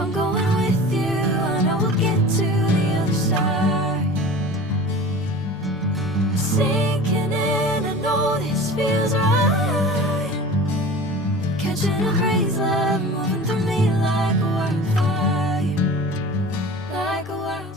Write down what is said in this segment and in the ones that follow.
I'm going with you, I know we'll get to the other side. Sinking in, I know this feels right. Catching a crazy love, moving through me like a wildfire, like a wildfire.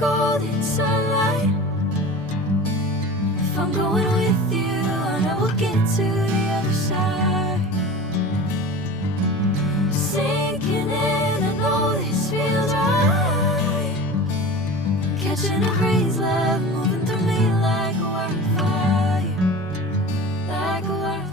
Golden sunlight. If I'm going with you, I know we'll get to the other side. Sinking in, I know this feels right. Catching a crazy love, moving through me like a wildfire, like a wildfire.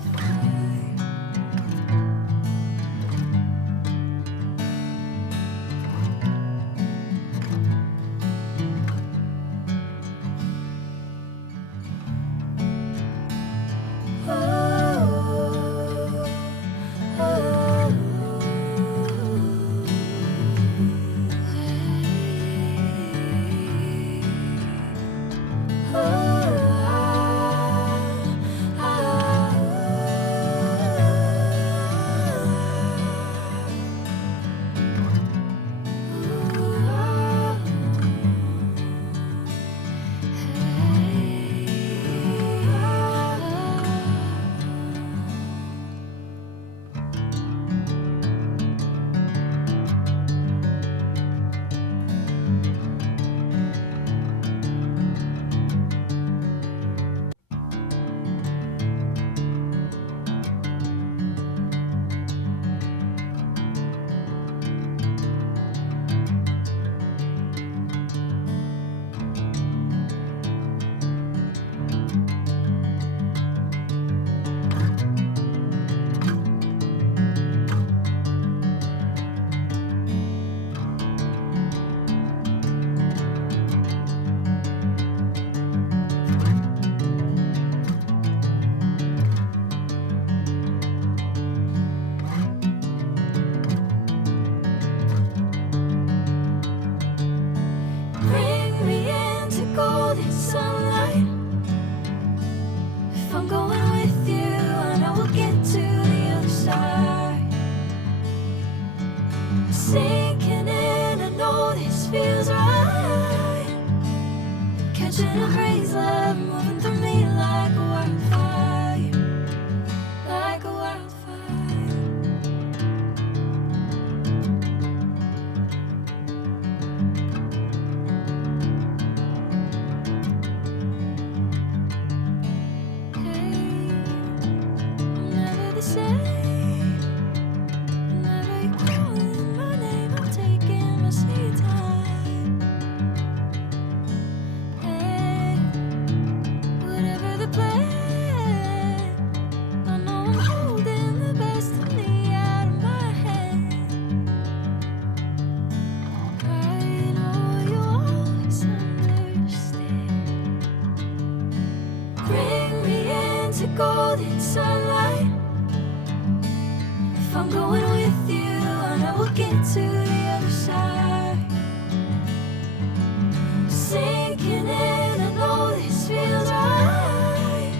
Golden sunlight. If I'm going with you, I know we'll get to the other side. Sinking in, I know this feels right. Catching a crazy love, moving through me like a wildfire, like a wildfire. Golden sunlight. If I'm going with you, I know we'll get to the other side. Sinking in, I know this feels right.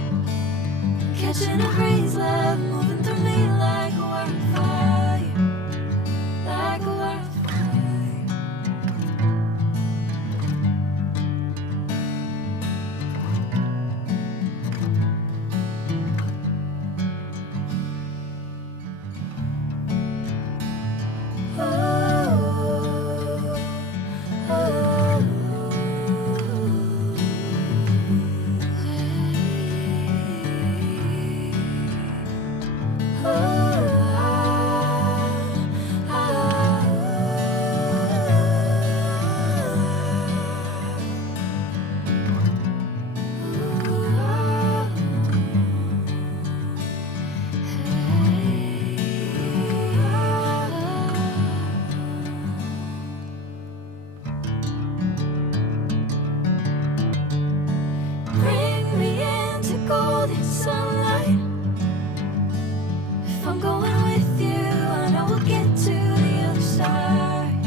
Catching a crazy love, moving through me like a wildfire, like a wildfire. know this sunlight. If I'm going with you, I know we'll get to the other side.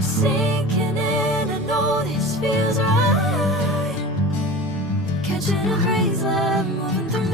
Sinking in, I know this feels right. Catching a haze, love moving through